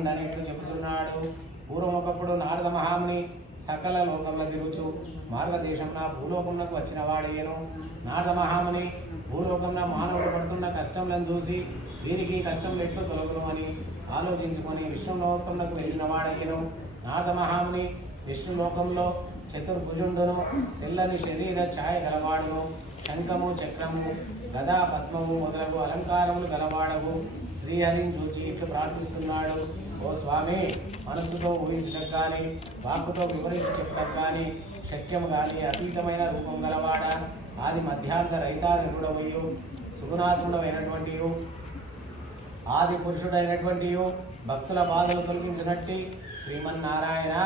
అందనిట్లు చెబుతున్నాడు. పూర్వం ఒకప్పుడు నారద మహాముని సకల లోకంలో తిరుగుచు మార్గదేశంన భూలోకంలోకి వచ్చిన వాడయ్యను. నారద మహాముని భూలోకంలో మానవుడు పడుతున్న కష్టంలను చూసి వీరికి కష్టం ఎట్లు తొలగును అని ఆలోచించుకొని విష్ణులోకంలోకి వెళ్ళిన వాడయ్యను. నారద మహాముని విష్ణులోకంలో చతుర్భుజుండును, తెల్లని శరీర ఛాయ గలవాడును, శంఖము చక్రము గదా పద్మము మొదలగు అలంకారములు గలవాడవు శ్రీహరిని చూచి ఇట్లు ప్రార్థిస్తున్నాడు. ఓ స్వామి, మనస్సుతో ఊహించడం కానీ వాక్కుతో వివరించి చెప్పడం కానీ శక్యము కానీ అతీతమైన రూపం గలవాడ, ఆది మధ్యాంత రహిత నిరుడవయ్యు సుగుణాత్ముడమైనటువంటి ఆది పురుషుడైనటువంటి భక్తుల బాధలు తొలగించినట్టి శ్రీమన్నారాయణ,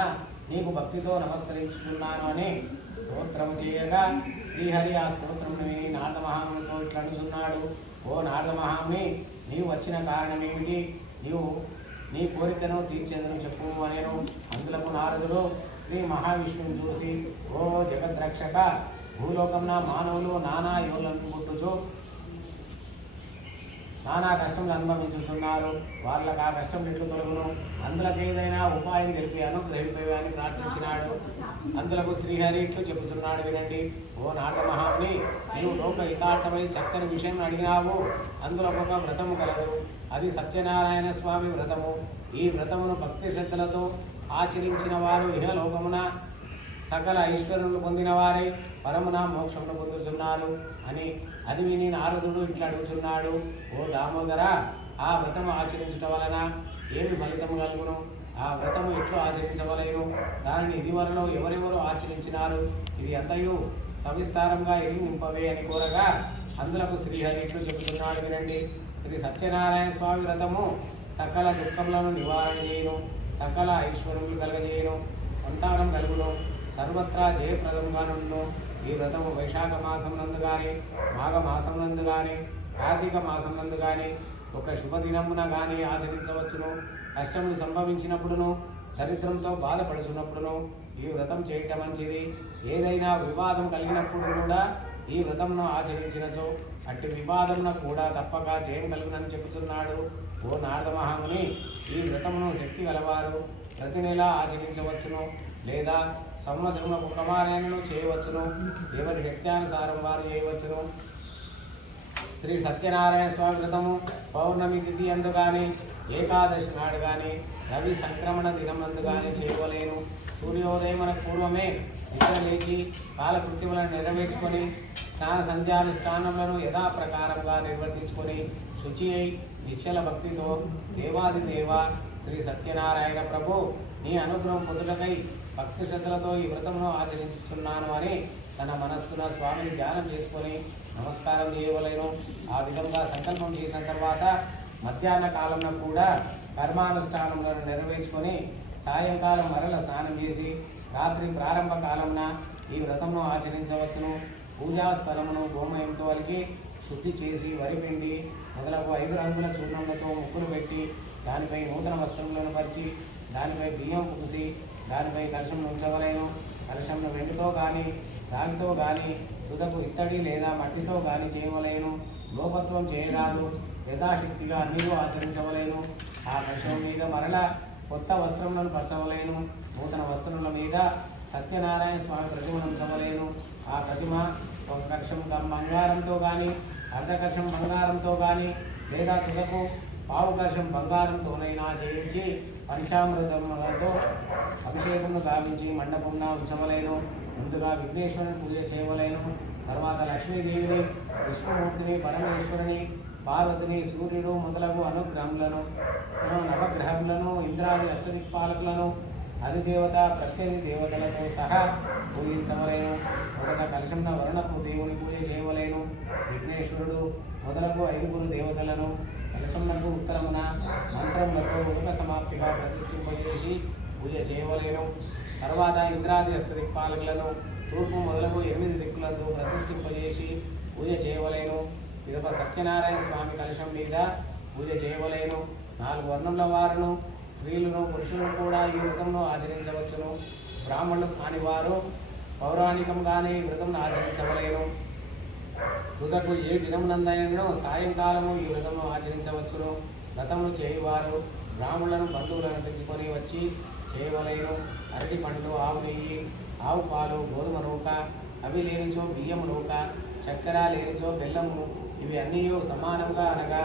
నీకు భక్తితో నమస్కరించుకున్నాను అని స్తోత్రము చేయగా శ్రీహరి ఆ స్తోత్రమును విని నారద మహామునితో ఇట్లా అంటున్నాడు. ఓ నారద మహాముని, నీవు వచ్చిన కారణమేమిటి? నీవు నీ కోరికను తీర్చేందుకు చెప్పు అనేను. అందులకు నారదుడు శ్రీ మహావిష్ణువుని చూసి, ఓ జగద్రక్షక, భూలోకంన మానవులు నానా యోగులను పుట్టుచు నానా కష్టములు అనుభవించుతున్నారు. వాళ్ళకు ఆ కష్టం ఎట్లు తొలగును? అందులకు ఏదైనా ఉపాయం తెలిపి అనుగ్రహింపని ప్రార్థించినాడు. అందులకు శ్రీహరి ఇట్లు చెబుతున్నాడు, వినండి. ఓ నారద మహాముని, నీవు లోక హితార్థమై చక్కని విషయం అడిగినావు. అందులో ఒక వ్రతము కలదు. అది సత్యనారాయణ స్వామి వ్రతము. ఈ వ్రతమును భక్తి శ్రద్ధలతో ఆచరించిన వారు ఇహలోకమున సకల ఐశ్వర్యములు పొందిన వారై పరమున మోక్షమును పొందుతున్నారు అని అది విని నారదుడు ఇట్లా అడుగుతున్నాడు. ఓ దామోదర, ఆ వ్రతము ఆచరించటం వలన ఏమి ఫలితము కలుగును? ఆ వ్రతము ఎట్లు ఆచరించవలేను? దానిని ఇదివరలో ఎవరెవరు ఆచరించినారు? ఇది అంతయు సవిస్తారంగా నింపవే అని కోరగా అందులకు శ్రీహరి ఇట్లు చెబుతున్నాడు, వినండి. శ్రీ సత్యనారాయణ స్వామి వ్రతము సకల దుఃఖములను నివారణ చేయును, సకల ఐశ్వర్యములు కలగజేయును, సంతానం కలుగును, సర్వత్రా జయప్రదంగా నుండు. ఈ వ్రతము వైశాఖ మాసం నందు కానీ, మాఘ మాసం నందు కానీ, కార్తీక మాసం నందు కానీ, ఒక శుభదినమున కానీ ఆచరించవచ్చును. కష్టములు సంభవించినప్పుడును, దరిద్రంతో బాధపడుచున్నప్పుడును ఈ వ్రతం చేయటం మంచిది. ఏదైనా వివాదం కలిగినప్పుడు కూడా ఈ వ్రతంను ఆచరించినచో అట్టి వివాదమున కూడా తప్పక జయం కలుగునని చెబుతున్నాడు. ఓ నారద మహాముని, ఈ వ్రతమును శక్తి గలవారు ప్రతి నెల ఆచరించవచ్చును, లేదా సంవత్సరంలో కుమారాయణను చేయవచ్చును. ఎవరి శక్త్యానుసారం వారు చేయవచ్చును. శ్రీ సత్యనారాయణ స్వామి వ్రతము పౌర్ణమి తిథి అందు కానీ, ఏకాదశి నాడు కానీ, రవి సంక్రమణ దినమందు కానీ చేయవలేను. సూర్యోదయమున పూర్వమే నిద్ర లేచి కాలకృత్యములను నెరవేర్చుకొని స్నాన సంధ్యానుష్ఠానములను యథాప్రకారంగా నిర్వర్తించుకొని శుచి అయి నిశ్చల భక్తితో దేవాదిదేవ శ్రీ సత్యనారాయణ ప్రభు, నీ అనుగ్రహం పొందుటకై భక్తి శ్రద్ధలతో ఈ వ్రతమును ఆచరించుతున్నాను అని తన మనస్సున స్వామిని ధ్యానం చేసుకొని నమస్కారం చేయవలేను. ఆ విధంగా సంకల్పం చేసిన తర్వాత మధ్యాహ్న కాలంలో కూడా కర్మానుష్ఠానములను నెరవేర్చుకొని సాయంకాలం మరల స్నానం చేసి రాత్రి ప్రారంభ కాలంన ఈ వ్రతమును ఆచరించవచ్చును. పూజా స్థలమును గోమయంతో అలికి శుద్ధి చేసి వరిపిండి మొదలగు 5 రంగుల చూర్ణములతో ముక్కులు పెట్టి దానిపై నూతన వస్త్రములను పరిచి దానిపై బియ్యం పూసి దానిపై కలశం ఉంచవలేను. కలశంను వెండితో కానీ రాగితో కానీ తుదకు ఇత్తడి లేదా మట్టితో కానీ చేయవలేను. లోపత్వం చేయరాదు. యథాశక్తిగా అన్నీ ఆచరించవలేను. ఆ కలశం మీద మరల కొత్త వస్త్రములను పరచవలేను. నూతన వస్త్రముల మీద సత్యనారాయణ స్వామి ప్రతిమను ఉంచవలేను. ఆ ప్రతిమ ఒక కలశం బంగారంతో కానీ, అర్ధకలశం బంగారంతో కానీ, లేదా తుదకు పావు కలశం బంగారంతోనైనా చేయించి పంచామృతములతో అభిషేకమును గావించి మండపంన ఉంచవలేను. ముందుగా విఘ్నేశ్వరుని పూజ చేయవలేను. తర్వాత లక్ష్మీదేవిని, విష్ణుమూర్తిని, పరమేశ్వరుని, పార్వతిని, సూర్యుడు మొదలగు అనుగ్రహములను, నవగ్రహములను, ఇంద్రాది అష్టదిక్పాలకులను, అధిదేవత ప్రత్యధి దేవతలతో సహా పూజించవలేను. మొదట కలశంన వరుణపు దేవుని పూజ చేయవలేను. విఘ్నేశ్వరుడు మొదలగు 5 దేవతలను కలశంనకు ఉత్తరమున మంత్రములతో ఉదక సమాప్తిగా ప్రతిష్ఠింపజేసి పూజ చేయవలేను. తర్వాత ఇంద్రాది అష్టదిక్పాలకులను తూర్పు మొదలగు 8 దిక్కులందు ప్రతిష్ఠింపజేసి పూజ చేయవలేను. ఇదొక సత్యనారాయణ స్వామి కలశం మీద పూజ చేయవలేను. 4 వర్ణముల వారును, స్త్రీలను, పురుషులను కూడా ఈ వ్రతంలో ఆచరించవచ్చును. బ్రాహ్మణులు కాని వారు పౌరాణికంగానే ఈ వ్రతంను ఆచరించవలేను. తుదకు ఏ దినమునందైనను సాయంకాలము ఈ వ్రతమును ఆచరించవచ్చును. వ్రతమును చేయువారు బ్రాహ్మణులను బంధువులను తెచ్చుకొని వచ్చి చేయవలేను. అరటి పండ్లు, ఆవు నెయ్యి, ఆవు పాలు, గోధుమ నూక, అవి లేనిచో బియ్యము నూక, చక్కెర లేనిచో బెల్లము, ఇవి అన్నీ సమానంగా అనగా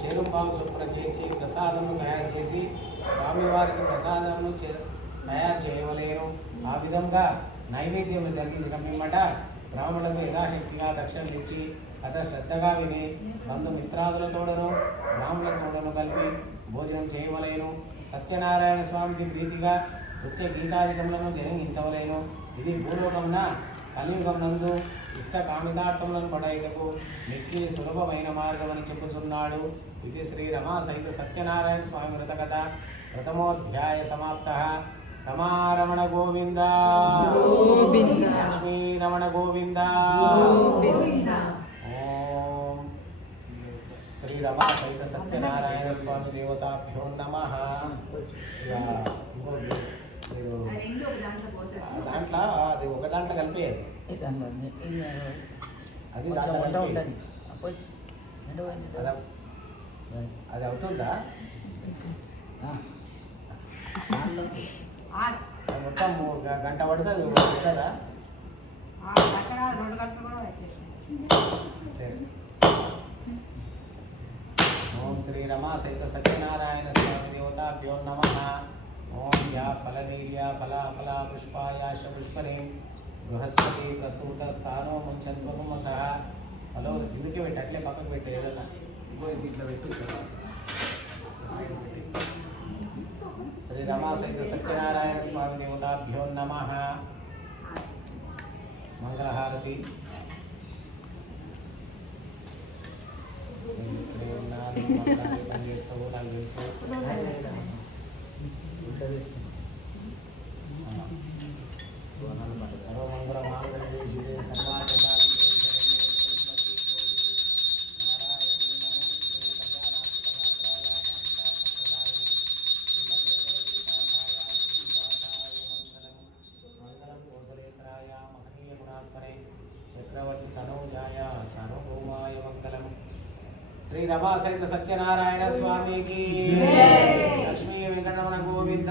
షేరుంబావు చొప్పున చేర్చి ప్రసాదమును తయారు చేసి స్వామివారికి ప్రసాదమును తయారు చేయవలేను. ఆ విధంగా నైవేద్యములు జరిగించిన పిమ్మట బ్రాహ్మణులకు యథాశక్తిగా దక్షిణలు ఇచ్చి కథ శ్రద్ధగా విని బంధుమిత్రాదులతోడను బ్రాహ్మణులతోడను కలిపి భోజనం చేయవలేను. సత్యనారాయణ స్వామికి ప్రీతిగా నృత్య గీతాధికములను జరిగించవలేను. ఇది భూలోకమున కలియుగమునందు ఇష్ట కామితార్థములను పడేటకు మిక్కి సులభమైన మార్గమని చెప్పుచున్నాడు. ఇది శ్రీ రమా సహిత సత్యనారాయణ స్వామి వ్రతకథ ప్రథమోధ్యాయ సమాప్త. రమారమణ గోవింద లక్ష్మీరమణ గోవింద. ఓం శ్రీ రమా సహిత సత్యనారాయణ స్వామి దేవతాభ్యో నమః. దాంట్లో అది ఒక దాంట్లో కలిపేది అది అది అవుతుందా? మొత్తం గంట పడుతుంది కదా? ఓం శ్రీ రమా సహిత సత్యనారాయణ స్వామి దేవతాభ్యో నమః. ఓం యా ఫలనీయ ఫలా పుష్పాయాశ పుష్పనే బృహస్పతి ప్రసూత స్థానో ముంచత్వమ సహ. హలో ఇందుకే పెట్టి అట్లే పక్కకు పెట్టి ఏదన్నా ఇంకో దీంట్లో పెట్టి శ్రీ రమా సహిత సత్యనారాయణ స్వామి దేవతాభ్యో నమః. మంగళహారతి. పని చేస్తావు నాకు తెలుసు. సర్వమంగళ మాంగళ్యే శివే సర్వార్థసాధికే చక్రవర్తి తనూజాయ సార్వభౌమాయ మంగళం. శ్రీ రమా సహిత సత్యనారాయణ స్వామికి లక్ష్మీ వెంకటరమణ గోవింద.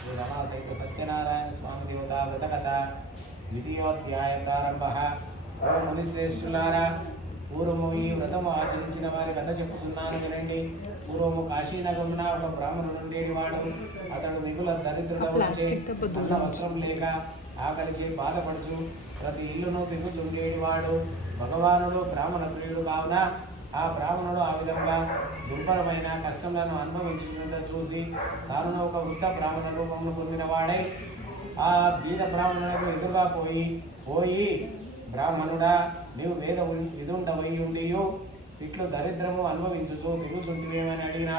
శ్రీ రమా సహిత సత్యనారాయణ స్వామి దేవతా వ్రతకథ ద్వితీయోధ్యాయ ప్రారంభ. ఓ మునిశ్రేష్ఠులారా, పూర్వము ఈ వ్రతము ఆచరించిన వారి కథ చెప్పుతున్నాను వినండి. పూర్వము కాశీనగమున ఒక బ్రాహ్మణుడు ఉండేవాడు. అతడు మిగుల దరిద్రత వచ్చే అన్న వస్త్రం లేక ఆకలిచే బాధపడుచు ప్రతి ఇల్లును తిరుగుచుండేవాడు. భగవానుడు బ్రాహ్మణ ప్రియుడు కావున ఆ బ్రాహ్మణుడు ఆ విధంగా దుర్భరమైన కష్టములను అనుభవించినంత చూసి తాను ఒక వృద్ధ బ్రాహ్మణ రూపమును పొందినవాడై ఆ బీద బ్రాహ్మణులకు ఎదురుగా పోయి బ్రాహ్మణుడా, నీవు వేద విధుండవై ఉండియు ఇట్లు దరిద్రము అనుభవించుతూ తిరుగుచుంటివేమని అడిగినాడు.